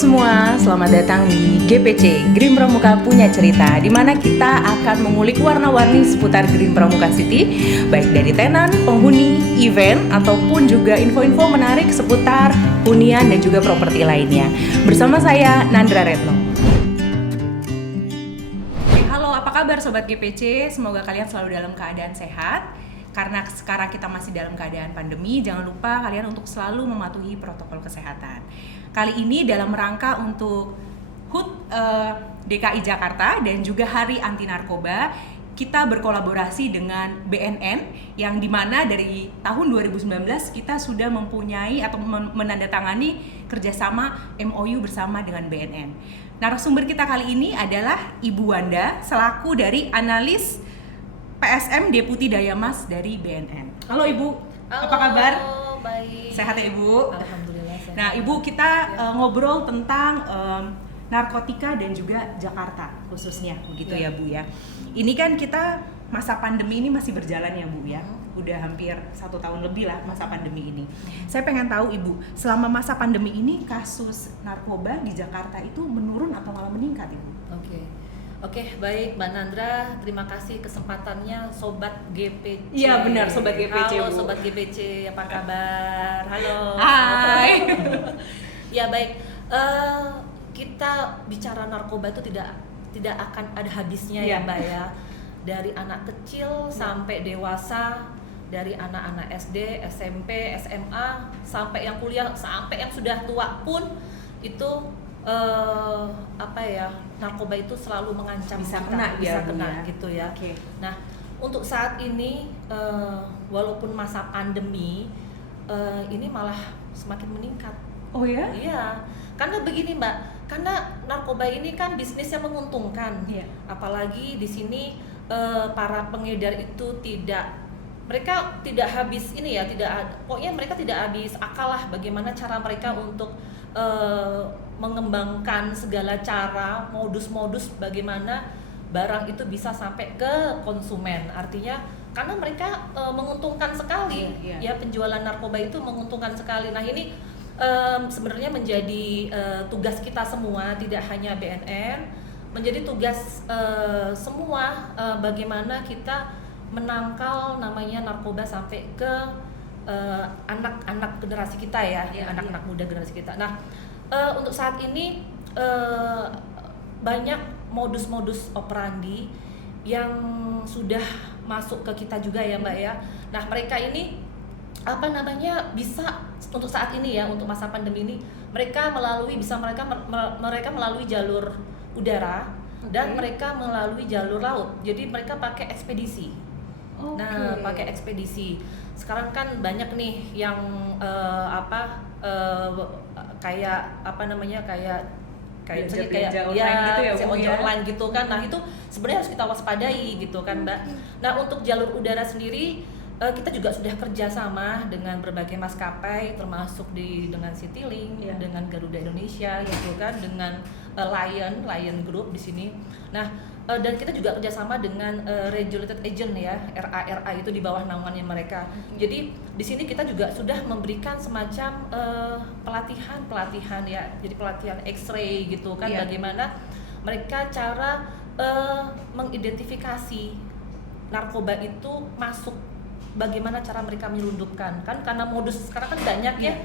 semua, selamat datang di GPC, Green Pramuka Punya Cerita, di mana kita akan mengulik warna-warni seputar Green Pramuka City, baik dari tenan, penghuni, event, ataupun juga info-info menarik seputar hunian dan juga properti lainnya. Bersama saya, Nandra Retno. Halo, apa kabar Sobat GPC? Semoga kalian selalu dalam keadaan sehat. Karena sekarang kita masih dalam keadaan pandemi, jangan lupa kalian untuk selalu mematuhi protokol kesehatan. Kali ini dalam rangka untuk HUT DKI Jakarta dan juga Hari Anti Narkoba, kita berkolaborasi dengan BNN yang dimana dari tahun 2019 kita sudah mempunyai atau menandatangani kerjasama MOU bersama dengan BNN. Narasumber kita kali ini adalah Ibu Wanda selaku dari analis PSM Deputi Dayamas dari BNN. Halo Ibu, halo, apa kabar? Baik. Sehat ya Ibu? Alhamdulillah sehat. Nah Ibu, kita ngobrol tentang narkotika dan juga Jakarta khususnya, begitu ya Bu ya. Ini kan kita masa pandemi ini masih berjalan ya Bu ya. Udah hampir 1 tahun lebih lah masa pandemi ini. Saya pengen tahu Ibu, selama masa pandemi ini kasus narkoba di Jakarta itu menurun atau malah meningkat Ibu? Oke, baik Mbak Nandra, terima kasih kesempatannya Sobat GPC. Iya benar, Sobat GPC. Halo Bu. Sobat GPC, apa kabar? Halo. Hai. Ya baik, kita bicara narkoba itu tidak akan ada habisnya ya Mbak ya. Dari anak kecil sampai dewasa, dari anak-anak SD, SMP, SMA, sampai yang kuliah, sampai yang sudah tua pun itu narkoba itu selalu mengancam bisa kita, bisa kena gitu ya. Okay. Nah, untuk saat ini walaupun masa pandemi ini malah semakin meningkat. Oh ya? Iya, karena begini Mbak, karena narkoba ini kan bisnisnya menguntungkan. Iya. Apalagi di sini para pengedar itu mereka tidak habis ini ya, pokoknya mereka tidak habis akal lah bagaimana cara mereka untuk mengembangkan segala cara, modus-modus bagaimana barang itu bisa sampai ke konsumen. Artinya karena mereka menguntungkan sekali, ya penjualan narkoba itu menguntungkan sekali. Nah ini sebenarnya menjadi tugas kita semua, tidak hanya BNN, menjadi tugas semua bagaimana kita menangkal namanya narkoba sampai ke anak-anak generasi kita ya, anak-anak muda generasi kita. Nah, untuk saat ini banyak modus-modus operandi yang sudah masuk ke kita juga ya Mbak ya. Nah, mereka ini bisa untuk saat ini ya, untuk masa pandemi ini mereka melalui jalur udara dan mereka melalui jalur laut. Jadi mereka pakai ekspedisi. Nah, pakai ekspedisi. Sekarang kan banyak nih yang kayak online gitu kan. Nah, itu sebenarnya harus kita waspadai gitu kan, Mbak. Nah, untuk jalur udara sendiri kita juga sudah kerjasama dengan berbagai maskapai, termasuk dengan Citylink, dengan Garuda Indonesia gitu kan, dengan Lion Group di sini. Nah, dan kita juga kerjasama dengan regulated agent ya, RA itu di bawah naungannya mereka. Jadi di sini kita juga sudah memberikan semacam pelatihan ya, jadi pelatihan X-ray gitu kan, bagaimana mereka cara mengidentifikasi narkoba itu masuk, bagaimana cara mereka menyelundupkan kan, karena modus sekarang kan banyak ya.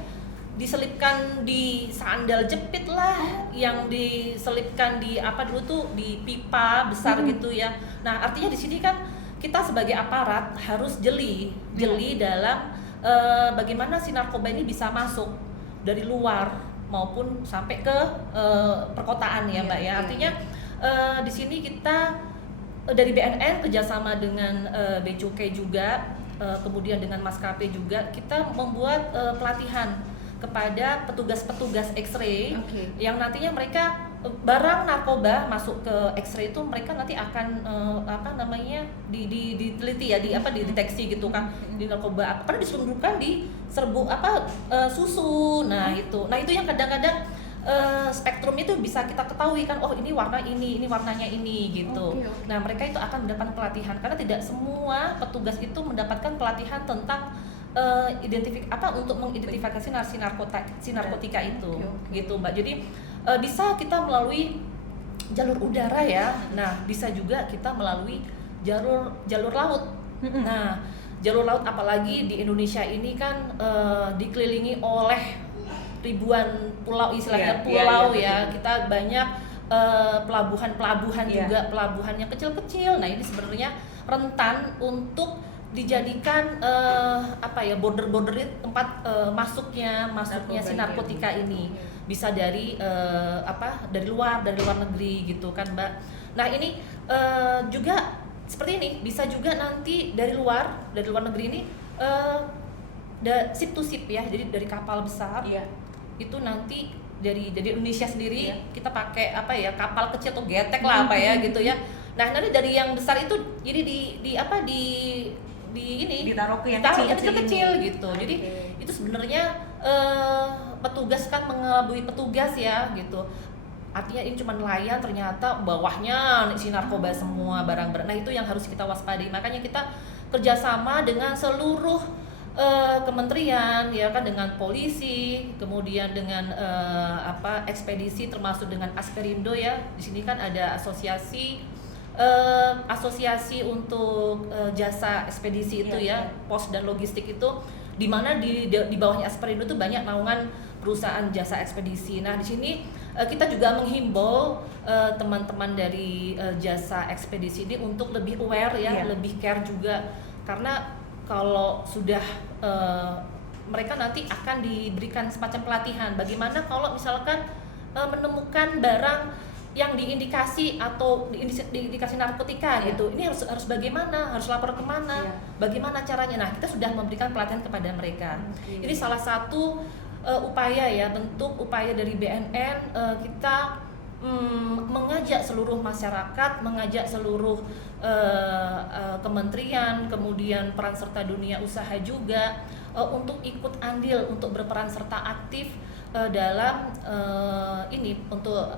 Diselipkan di sandal jepit lah, yang diselipkan di di pipa besar gitu ya. Nah, artinya di sini kan kita sebagai aparat harus jeli dalam bagaimana si narkoba ini bisa masuk dari luar maupun sampai ke perkotaan ya Mbak ya. Artinya di sini kita dari BNN kerjasama dengan Bea Cukai juga, kemudian dengan maskapai juga, kita membuat pelatihan kepada petugas-petugas X-ray yang nantinya mereka barang narkoba masuk ke X-ray itu mereka nanti akan diteliti ya, dideteksi gitu kan, di narkoba karena diselundupkan di serbuk susu. Nah itu yang kadang-kadang spektrum itu bisa kita ketahui kan, oh ini warna ini warnanya ini gitu. Nah mereka itu akan mendapat pelatihan karena tidak semua petugas itu mendapatkan pelatihan tentang untuk mengidentifikasi si narkotika itu gitu Mbak. Jadi bisa kita melalui jalur udara ya. Nah, bisa juga kita melalui jalur laut. Nah, jalur laut apalagi di Indonesia ini kan dikelilingi oleh ribuan pulau, istilahnya pulau ya. Kita banyak pelabuhan-pelabuhan juga, pelabuhan yang kecil-kecil. Nah, ini sebenarnya rentan untuk dijadikan border-border tempat masuknya si narkotika ini. Bisa dari dari luar negeri gitu kan, Mbak. Nah, ini juga seperti ini, bisa juga nanti dari luar negeri ini ship to ship ya, jadi dari kapal besar. Itu nanti dari Indonesia sendiri kita pakai kapal kecil atau getek lah gitu ya. Nah, nanti dari yang besar itu jadi ditaruh ke yang kecil gitu. Jadi itu sebenarnya petugas kan mengelabui petugas ya gitu. Artinya ini cuma nelayan, ternyata bawahnya isi narkoba semua barang-barang. Nah, itu yang harus kita waspadai. Makanya kita kerjasama dengan seluruh kementerian ya kan, dengan polisi, kemudian dengan ekspedisi, termasuk dengan Asperindo ya. Di sini kan ada asosiasi untuk jasa ekspedisi itu ya, pos dan logistik itu, di mana di bawahnya Asperindo itu banyak naungan perusahaan jasa ekspedisi. Nah, di sini kita juga menghimbau teman-teman dari jasa ekspedisi ini untuk lebih aware ya, lebih care juga, karena kalau sudah mereka nanti akan diberikan semacam pelatihan bagaimana kalau misalkan menemukan barang yang diindikasi atau diindikasi narkotika gitu. Ini harus bagaimana, harus lapor kemana, bagaimana caranya. Nah, kita sudah memberikan pelatihan kepada mereka. Ini salah satu upaya ya, bentuk upaya dari BNN. Kita mengajak seluruh masyarakat, mengajak seluruh kementerian, kemudian peran serta dunia usaha juga untuk ikut andil, untuk berperan serta aktif dalam ini untuk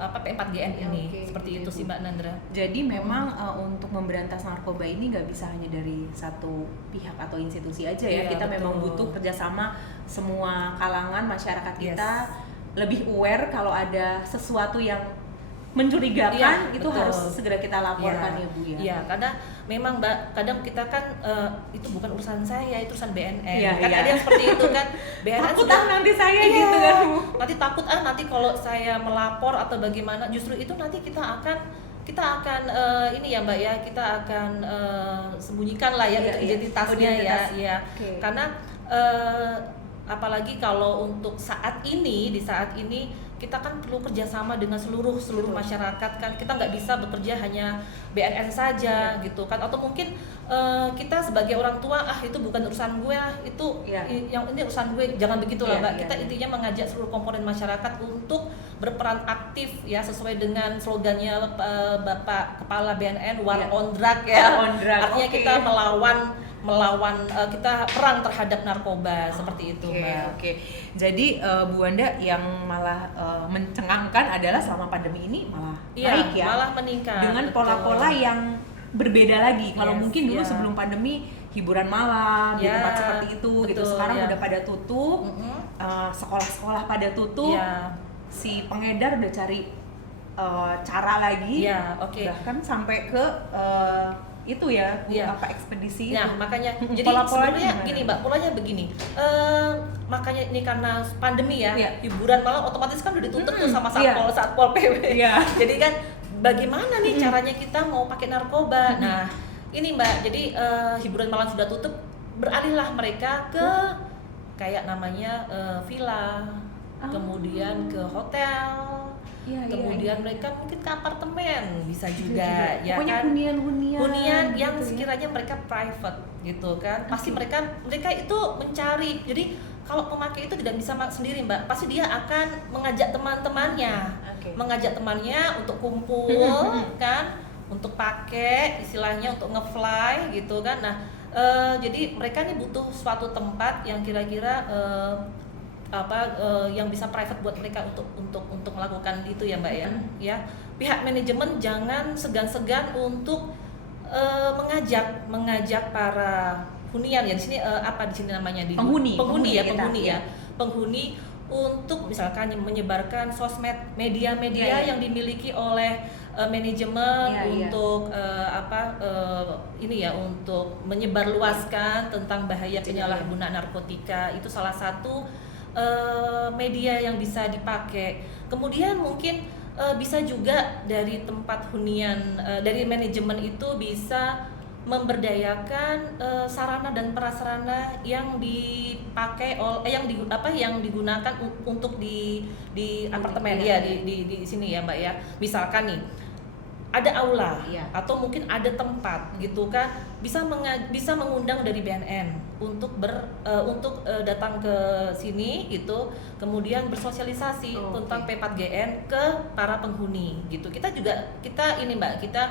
P4GN ini. Seperti itu sih Mbak Nandra. Jadi memang untuk memberantas narkoba ini nggak bisa hanya dari satu pihak atau institusi aja ya. Kita betul. Memang butuh kerjasama semua kalangan masyarakat kita. Lebih aware kalau ada sesuatu yang mencurigakan, itu betul. Harus segera kita laporkan ya Bu ya. Iya, karena memang Mbak, kadang kita kan itu bukan urusan saya, itu urusan BNN. Ada yang seperti itu kan. BNN takut nanti saya gitu kan Bu. Nanti takut nanti kalau saya melapor atau bagaimana, justru itu nanti kita akan ini ya Mbak ya, kita akan sembunyikan lah ya identitasnya ya. Karena apalagi kalau untuk di saat ini kita kan perlu kerjasama dengan seluruh masyarakat kan. Kita nggak bisa bekerja hanya BNN saja gitu kan, atau mungkin kita sebagai orang tua itu bukan urusan gue, itu yang ini urusan gue, jangan begitu lah Mbak. Kita intinya mengajak seluruh komponen masyarakat untuk berperan aktif ya, sesuai dengan slogannya Bapak Kepala BNN, War on Drug ya. Artinya kita melawan kita perang terhadap narkoba seperti itu Mbak. Jadi Bu Wanda yang malah mencengangkan adalah selama pandemi ini malah naik ya, malah meningkat dengan pola-pola yang berbeda lagi. Kalau mungkin dulu sebelum pandemi hiburan malam di tempat seperti itu gitu, sekarang udah pada tutup, sekolah-sekolah pada tutup, si pengedar udah cari cara lagi, bahkan sampai ke itu ekspedisi itu. Makanya jadi sebenarnya gini Mbak, polanya begini. Makanya ini karena pandemi ya, hiburan malam otomatis kan udah ditutup tuh sama Satpol PP. Jadi kan bagaimana nih caranya kita mau pakai narkoba? Nah, ini Mbak, jadi hiburan malam sudah tutup, beralihlah mereka ke kayak namanya villa, kemudian ke hotel. Kemudian mereka mungkin ke apartemen bisa juga ya kan, hunian yang sekiranya mereka private gitu kan. Pasti mereka itu mencari, jadi kalau pemakai itu tidak bisa sendiri Mbak, pasti dia akan mengajak temannya untuk kumpul kan, untuk pakai istilahnya untuk nge-fly gitu kan. Nah jadi mereka nih butuh suatu tempat yang kira-kira yang bisa private buat mereka untuk melakukan itu ya Mbak ya. Pihak manajemen jangan segan-segan untuk mengajak para hunian ya, di sini di sini namanya penghuni untuk misalkan menyebarkan sosmed media-media yang dimiliki oleh manajemen untuk ini ya, untuk menyebarluaskan tentang bahaya penyalahgunaan narkotika. Itu salah satu media yang bisa dipakai. Kemudian mungkin bisa juga dari tempat hunian, dari manajemen itu bisa memberdayakan sarana dan prasarana yang dipakai yang digunakan untuk di apartemen ya, di sini ya Mbak ya. Misalkan nih ada aula atau mungkin ada tempat gitu kan, bisa mengundang dari BNN untuk datang ke sini gitu, kemudian bersosialisasi tentang P4GN ke para penghuni gitu. Kita ini Mbak, kita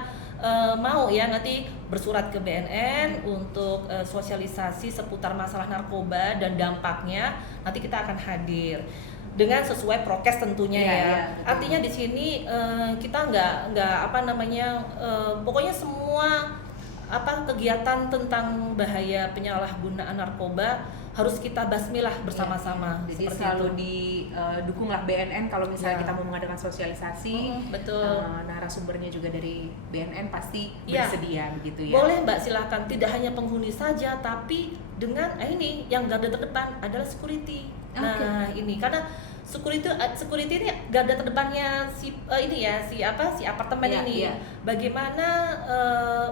mau ya nanti bersurat ke BNN untuk sosialisasi seputar masalah narkoba dan dampaknya. Nanti kita akan hadir dengan sesuai prokes tentunya ya. Artinya di sini kita nggak pokoknya semua kegiatan tentang bahaya penyalahgunaan narkoba harus kita basmilah bersama-sama. Jadi selalu didukunglah BNN kalau misalnya kita mau mengadakan sosialisasi. Betul. Narasumbernya juga dari BNN pasti bersedia begitu ya. Boleh Mbak, silakan. Tidak hanya penghuni saja, tapi dengan ini yang garda terdepan adalah security. Nah, ini karena security ini garda terdepannya si apartemen ini. Bagaimana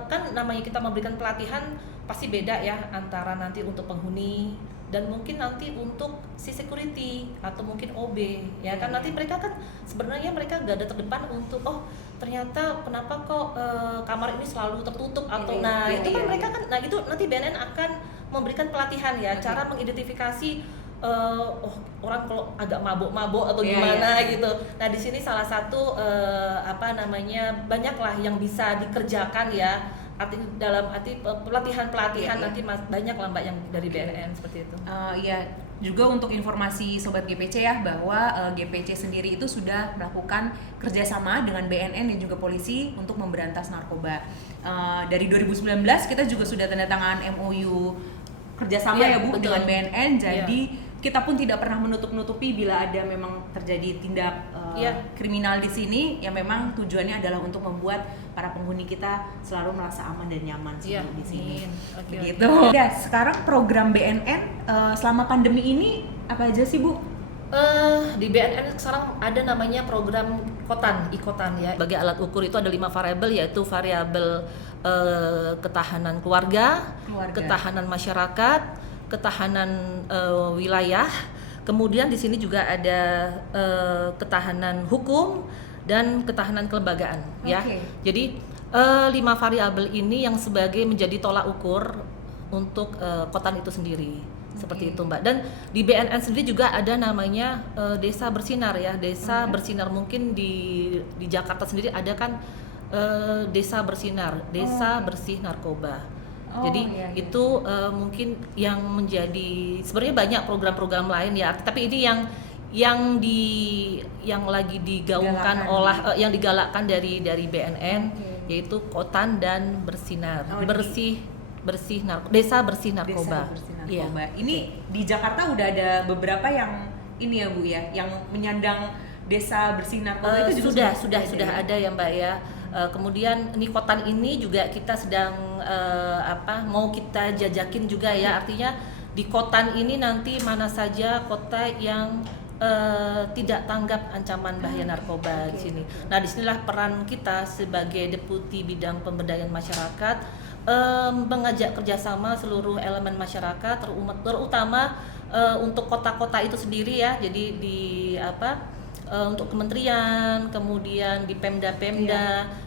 kan namanya kita memberikan pelatihan pasti beda ya antara nanti untuk penghuni dan mungkin nanti untuk si security atau mungkin OB ya kan. Nanti mereka kan sebenarnya mereka garda terdepan untuk ternyata kenapa kok kamar ini selalu tertutup atau itu kan mereka kan itu nanti BNN akan memberikan pelatihan ya, cara mengidentifikasi orang kalau agak mabuk-mabuk atau gimana gitu. Nah, di sini salah satu banyaklah yang bisa dikerjakan ya. Dalam arti pelatihan nanti banyak lah Mbak yang dari BNN seperti itu. Juga untuk informasi Sobat GPC ya, bahwa GPC sendiri itu sudah melakukan kerjasama dengan BNN dan juga polisi untuk memberantas narkoba. Dari 2019 kita juga sudah tanda tangan MOU kerjasama ya Bu dengan BNN. Jadi kita pun tidak pernah menutup-nutupi bila ada memang terjadi tindak kriminal di sini yang memang tujuannya adalah untuk membuat para penghuni kita selalu merasa aman dan nyaman di sini. Begitu. Ya, sekarang program BNN selama pandemi ini apa aja sih Bu? Di BNN sekarang ada namanya program ikotan ya. Bagi alat ukur itu ada 5 variabel, yaitu variabel ketahanan keluarga, ketahanan masyarakat, ketahanan wilayah, kemudian di sini juga ada ketahanan hukum dan ketahanan kelembagaan ya. Jadi 5 variabel ini yang sebagai menjadi tolak ukur untuk kotan itu sendiri. Seperti itu Mbak. Dan di BNN sendiri juga ada namanya desa bersinar ya. Desa bersinar, mungkin di Jakarta sendiri ada kan desa bersinar, desa bersih narkoba. Jadi itu mungkin yang menjadi, sebenarnya banyak program-program lain ya. Tapi ini yang lagi digaungkan yang digalakkan dari BNN, yaitu kotan dan bersinar. Desa bersih narkoba. Ini di Jakarta udah ada beberapa yang ini ya Bu ya, yang menyandang desa bersih narkoba itu juga sudah ada ya Mbak ya. Kemudian kotan ini juga kita sedang mau kita jajakin juga ya. Artinya di kotan ini nanti mana saja kota yang tidak tanggap ancaman bahaya narkoba di sini. Nah, disinilah peran kita sebagai Deputi Bidang Pemberdayaan Masyarakat mengajak kerjasama seluruh elemen masyarakat, terutama untuk kota-kota itu sendiri ya. Jadi untuk kementerian, kemudian di Pemda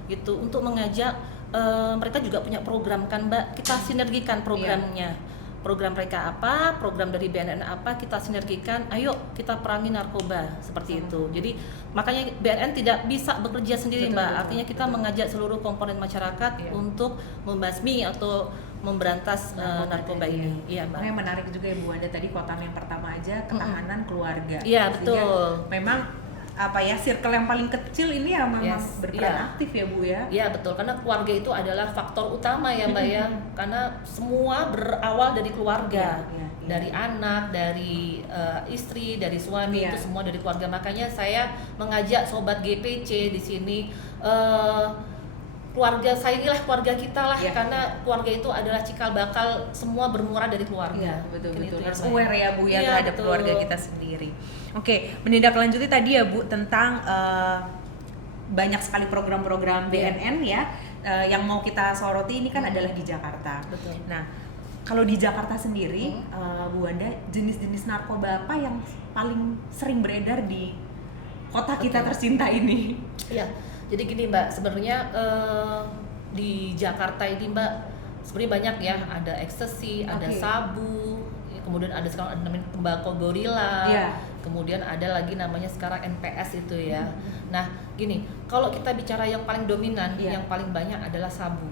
gitu, untuk mengajak mereka juga punya program kan Mbak. Kita sinergikan programnya. Program mereka apa, program dari BNN apa, kita sinergikan, ayo kita perangi narkoba seperti itu. Jadi makanya BNN tidak bisa bekerja sendiri Mbak. Artinya kita mengajak seluruh komponen masyarakat untuk membasmi atau memberantas narkoba ini. Iya Mbak. Yang menarik juga ya Bu Wanda, tadi kotan yang pertama aja ketahanan keluarga. Iya betul. Memang circle yang paling kecil ini ya memang Yes, berperan iya. aktif ya Bu ya. Ya betul, karena keluarga itu adalah faktor utama ya Mbak ya, karena semua berawal dari keluarga, Iya. dari anak, dari istri, dari suami, Iya. itu semua dari keluarga. Makanya saya mengajak sobat GPC di sini, keluarga sayangilah keluarga kita lah, Iya. karena keluarga itu adalah cikal bakal semua bermula dari keluarga. Iya, betul Mungkin betul. itu Harus Mbak ya. aware ya Bu ya Iya, terhadap betul. keluarga kita sendiri. Oke, menindaklanjuti tadi ya Bu tentang banyak sekali program-program Iya. BNN ya yang mau kita soroti ini kan adalah di Jakarta. Betul. Nah, kalau di Jakarta sendiri, Bu Wanda, jenis-jenis narkoba apa yang paling sering beredar di kota kita tercinta ini? Iya, jadi gini Mbak, sebenarnya di Jakarta ini Mbak sebenarnya banyak ya, ada ekstasi, ada Oke. sabu, ya, kemudian ada sekarang ada namanya tembakau gorila, Iya. kemudian ada lagi namanya sekarang NPS itu ya. Nah, gini, kalau kita bicara yang paling dominan, Iya. yang paling banyak adalah sabu.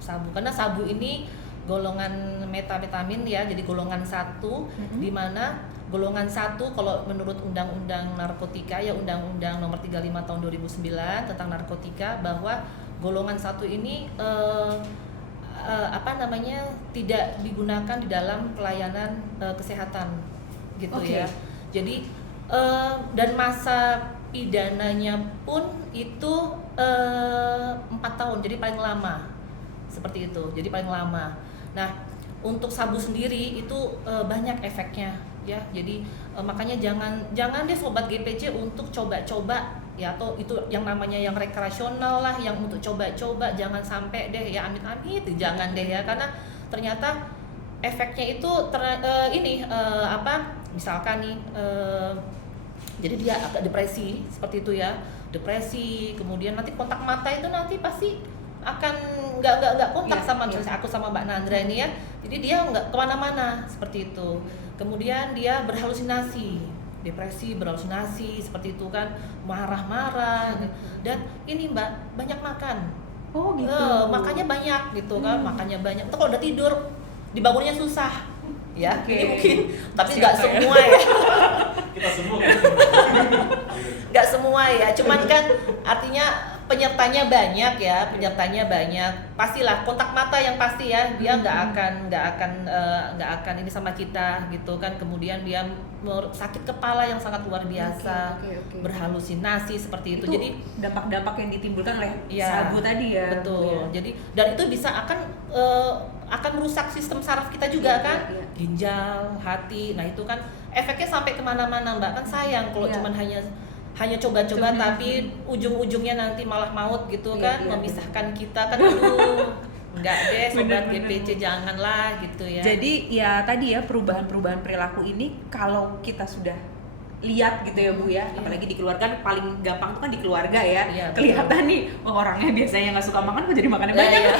Sabu, karena sabu ini golongan metamfetamin ya, jadi golongan 1, di mana golongan 1 kalau menurut Undang-Undang Narkotika ya, Undang-Undang Nomor 35 Tahun 2009 tentang narkotika, bahwa golongan 1 ini tidak digunakan di dalam pelayanan kesehatan gitu Oke. ya. Jadi dan masa pidananya pun itu 4 tahun, jadi paling lama seperti itu, jadi paling lama. Nah, untuk sabu sendiri itu banyak efeknya ya, jadi makanya jangan deh sobat GPC untuk coba-coba ya, atau itu yang namanya yang rekreasional lah, yang untuk coba-coba, jangan sampai deh ya, amit-amit jangan deh ya, karena ternyata efeknya itu misalkan nih jadi dia agak depresi seperti itu ya, depresi, kemudian nanti kontak mata itu nanti pasti akan nggak kontak Iya, sama iya. misalnya aku sama Mbak Nandra ini ya, jadi dia nggak kemana-mana seperti itu. Kemudian dia berhalusinasi, depresi, berhalusinasi seperti itu kan, marah-marah, dan ini Mbak banyak makan. Oh gitu. Makanya banyak gitu kan, makanya banyak. Tuh kalau udah tidur dibangunnya susah, ya. Oke. Ini mungkin, tapi Siapa nggak ya? semua ya, Kita semua nggak semua ya. Cuman kan artinya penyertanya banyak ya, penyertanya banyak. Pastilah kontak mata yang pasti ya, dia nggak akan ini sama kita gitu kan. Kemudian dia sakit kepala yang sangat luar biasa, Oke. berhalusinasi seperti itu. Itu Jadi dampak-dampak yang ditimbulkan oleh iya, sabu tadi ya. betul. Bu, ya. Jadi dan itu bisa akan merusak sistem saraf kita juga Iya, kan, iya. ginjal, hati. Nah itu kan efeknya sampai kemana-mana Mbak, kan sayang kalau Iya. cuman hanya coba-coba Cuma- tapi ujung-ujungnya nanti malah maut gitu Iya, kan, iya, memisahkan kita kan. Aduh, enggak deh sobat Bener-bener. GPC, janganlah gitu ya. Jadi ya tadi ya perubahan-perubahan perilaku ini kalau kita sudah lihat gitu ya Bu ya, Iya. apalagi dikeluarkan paling gampang tuh kan di keluarga ya. Iya, betul. Kelihatan nih, oh, orangnya biasanya nggak suka makan kok jadi makannya Iya, banyak iya.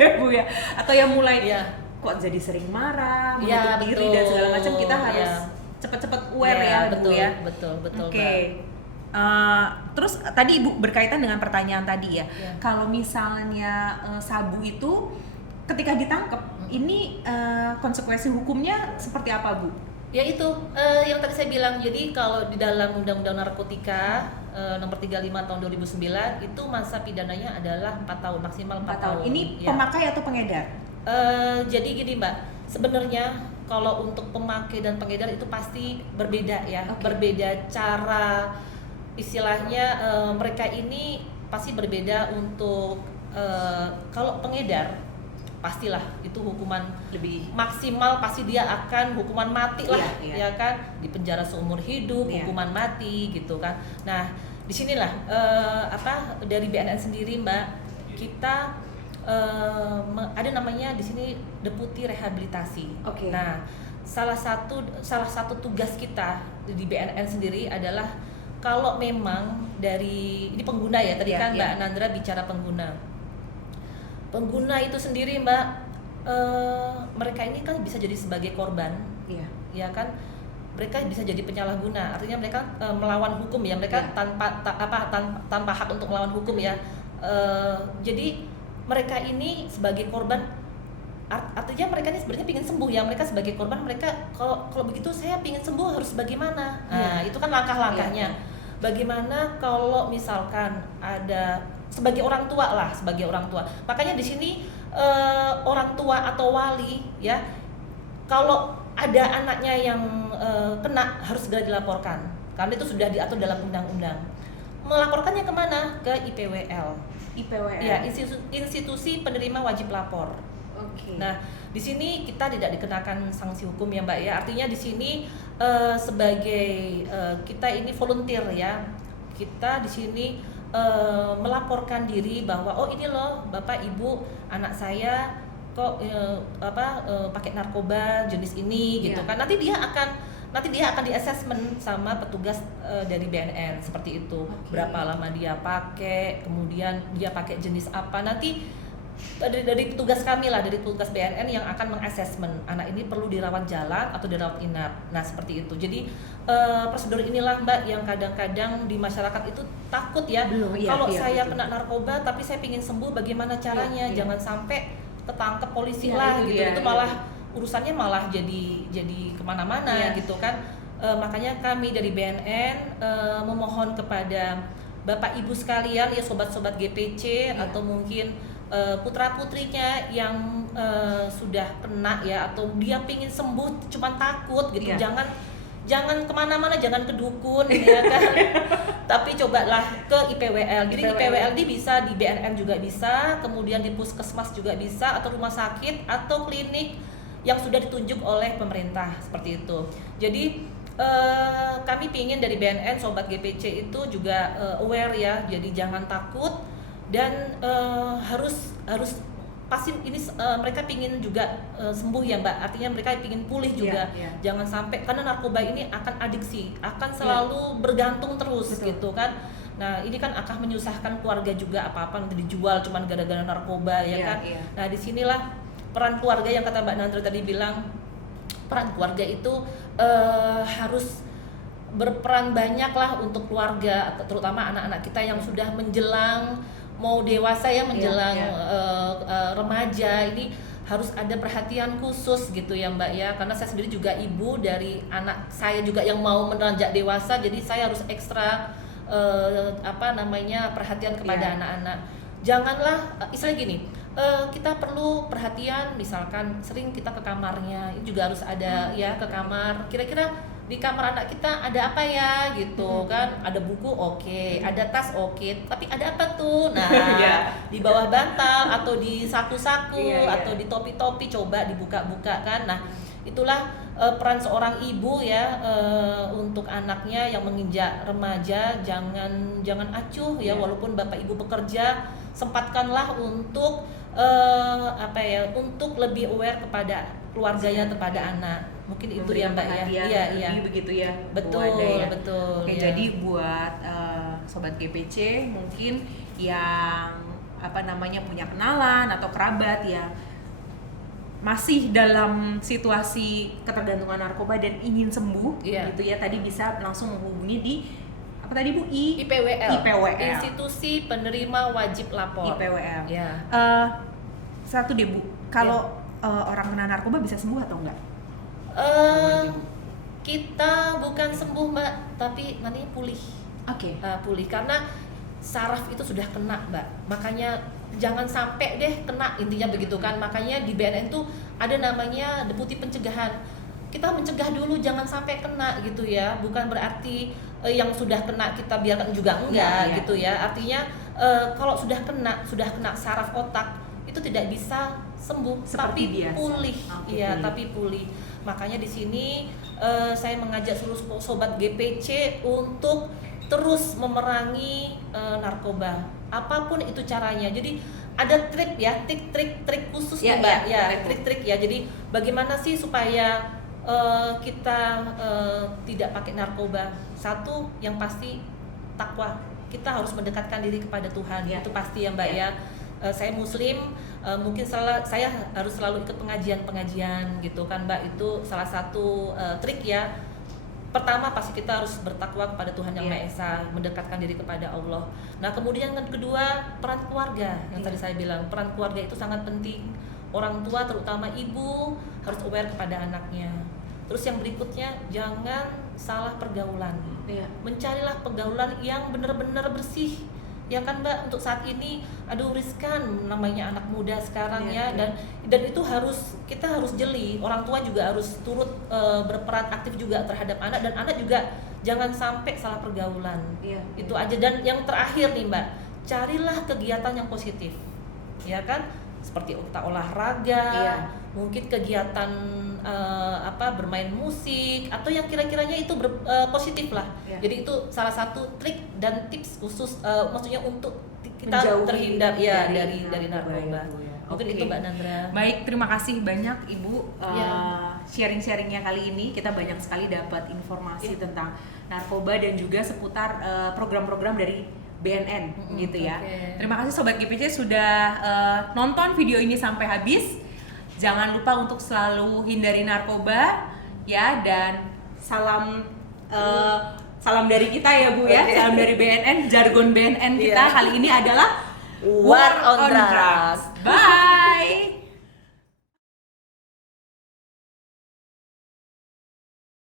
ya Bu ya. Atau yang mulai Iya. kok jadi sering marah, Iya, menutup diri betul. dan segala macam, kita harus Iya. cepet-cepet aware Iya, ya Bu betul, ya. betul Oke. Mbak. Terus tadi Ibu berkaitan dengan pertanyaan tadi ya. Iya. Kalau misalnya sabu itu ketika ditangkap, ini konsekuensi hukumnya seperti apa Bu? Ya itu yang tadi saya bilang, jadi kalau di dalam Undang-Undang Narkotika Nomor 35 Tahun 2009 itu masa pidananya adalah 4 tahun, maksimal 4 tahun. Ini Ya. pemakai atau pengedar? Jadi gini Mbak, sebenarnya kalau untuk pemakai dan pengedar itu pasti berbeda ya, Oke. berbeda cara, istilahnya mereka ini pasti berbeda. Untuk kalau pengedar pastilah itu hukuman Lebih maksimal, pasti dia akan hukuman mati lah, Iya, iya. ya kan, di penjara seumur hidup, Iya. hukuman mati gitu kan. Nah disinilah dari BNN sendiri Mbak, kita ada namanya di sini deputi rehabilitasi. Oke. Nah salah satu tugas kita di BNN sendiri adalah kalau memang dari ini pengguna ya, tadi Iya, kan Mbak iya. Nandra bicara pengguna itu sendiri Mbak, mereka ini kan bisa jadi sebagai korban, iya. ya kan, mereka bisa jadi penyalahguna, artinya mereka melawan hukum ya, mereka Ya. tanpa hak untuk melawan hukum ya. Jadi mereka ini sebagai korban, artinya mereka ini sebenarnya ingin sembuh ya, mereka sebagai korban, mereka kalau begitu saya ingin sembuh harus bagaimana? Nah Ya. itu kan langkah-langkahnya. Ya. bagaimana kalau misalkan ada sebagai orang tua lah, sebagai orang tua. Makanya di sini orang tua atau wali ya, kalau ada anaknya yang kena harus segera dilaporkan, karena itu sudah diatur dalam undang-undang. Melaporkannya kemana? Ke IPWL. IPWL. Ya, institusi penerima wajib lapor. Oke. Nah, di sini kita tidak dikenakan sanksi hukum ya Mbak ya. Artinya di sini sebagai kita ini volunteer ya. Kita di sini melaporkan diri bahwa oh ini loh Bapak Ibu anak saya kok pakai narkoba jenis ini gitu kan. Nanti dia akan di assessment sama petugas dari BNN seperti itu. Berapa lama dia pakai, kemudian dia pakai jenis apa, nanti dari petugas kami lah, dari petugas BNN yang akan mengassessment anak ini perlu dirawat jalan atau dirawat inap. Nah seperti itu. Jadi prosedur inilah Mbak yang kadang-kadang di masyarakat itu takut ya. Kalau saya kena narkoba tapi saya ingin sembuh, bagaimana caranya? Jangan sampai ketangkep polisi lah gitu. Itu malah urusannya malah jadi kemana-mana gitu kan. Makanya kami dari BNN memohon kepada Bapak Ibu sekalian ya, sobat-sobat GPC atau mungkin putra-putrinya yang sudah kena ya, atau dia pingin sembuh cuman takut gitu, jangan kemana-mana, jangan ke dukun ya kan. Tapi cobalah ke IPWL. Jadi IPWL ini bisa di BNN juga bisa, kemudian di puskesmas juga bisa, atau rumah sakit atau klinik yang sudah ditunjuk oleh pemerintah seperti itu. Jadi kami pingin dari BNN sobat GPC itu juga aware ya. Jadi jangan takut dan harus pasti ini mereka pingin juga sembuh ya Mbak. Artinya mereka pingin pulih juga. Jangan sampai, karena narkoba ini akan adiksi, akan selalu bergantung terus gitu kan. Nah ini kan akan menyusahkan keluarga juga, apa-apa nanti dijual cuman gara-gara narkoba ya kan. Nah disinilah peran keluarga yang kata Mbak Nandra tadi bilang, peran keluarga itu harus berperan banyak lah untuk keluarga, terutama anak-anak kita yang sudah menjelang mau dewasa ya, menjelang remaja. Ini harus ada perhatian khusus gitu ya Mbak ya, karena saya sendiri juga ibu dari anak saya juga yang mau menanjak dewasa, jadi saya harus ekstra perhatian kepada anak-anak. Janganlah istilah gini, kita perlu perhatian, misalkan sering kita ke kamarnya, ini juga harus ada ya, ke kamar, kira-kira di kamar anak kita ada apa ya gitu kan. Ada buku oke, ada tas oke, tapi ada apa tuh? Nah di bawah bantal atau di saku-saku atau di topi-topi, coba dibuka-buka kan. Nah itulah peran seorang ibu ya, untuk anaknya yang menginjak remaja. Jangan acuh ya, walaupun Bapak Ibu bekerja, sempatkanlah untuk untuk lebih aware kepada keluarganya, kepada anak. Mungkin itu ya Mbak ya. Iya begitu ya. Betul. Oke, jadi buat sobat GPC mungkin yang punya kenalan atau kerabat ya masih dalam situasi ketergantungan narkoba dan ingin sembuh gitu ya, tadi bisa langsung menghubungi di apa tadi Bu? IPWL. Institusi Penerima Wajib Lapor. IPWL. Ya. Satu deh Bu, kalau orang kena narkoba bisa sembuh atau enggak? Kita bukan sembuh Mbak, tapi nanti pulih. Pulih karena saraf itu sudah kena Mbak. Makanya jangan sampai deh kena, intinya begitu kan. Makanya di BNN tuh ada namanya deputi pencegahan. Kita mencegah dulu jangan sampai kena gitu ya. Bukan berarti yang sudah kena kita biarkan juga enggak gitu ya. Artinya kalau sudah kena saraf otak itu tidak bisa sembuh, seperti tapi biasa. Pulih. Tapi pulih. Makanya di sini saya mengajak seluruh sobat GPC untuk terus memerangi narkoba, apapun itu caranya. Jadi ada trik ya, trik khusus Mbak. Trik-trik ya. Jadi bagaimana sih supaya kita tidak pakai narkoba? Satu yang pasti takwa. Kita harus mendekatkan diri kepada Tuhan. Itu pasti ya Mbak ya. Saya Muslim, mungkin saya harus selalu ikut pengajian gitu kan Mbak. Itu salah satu trik ya. Pertama pasti kita harus bertakwa kepada Tuhan Yang Maha Esa, mendekatkan diri kepada Allah. Nah kemudian yang kedua, peran keluarga. Yang tadi saya bilang, peran keluarga itu sangat penting. Orang tua terutama ibu harus aware kepada anaknya. Terus yang berikutnya, jangan salah pergaulan. Iya. Mencarilah pergaulan yang benar-benar bersih. Ya kan Mbak, untuk saat ini aduh riskan namanya anak muda sekarang Iya, ya, dan itu kita harus jeli, orang tua juga harus turut berperan aktif juga terhadap anak, dan anak juga jangan sampai salah pergaulan. Iya. Itu aja. Dan yang terakhir nih Mbak, carilah kegiatan yang positif. Ya kan? Seperti kita olahraga, Iya. mungkin kegiatan bermain musik atau yang kira-kiranya itu positif lah. Ya. Jadi itu salah satu trik dan tips khusus, maksudnya untuk kita Menjauhi terhindar ya dari narkoba narkoba. itu ya. Mungkin Oke. itu Mbak Nandra. Baik, terima kasih banyak Ibu Ya. sharing-sharingnya kali ini. Kita banyak sekali dapat informasi Ya. tentang narkoba dan juga seputar program-program dari BNN gitu ya. Oke. Terima kasih Sobat GPC sudah nonton video ini sampai habis. Jangan lupa untuk selalu hindari narkoba ya, dan salam dari kita ya Bu ya. Oke. Salam dari BNN, jargon BNN kita Iya. kali ini adalah War on Drugs. Bye.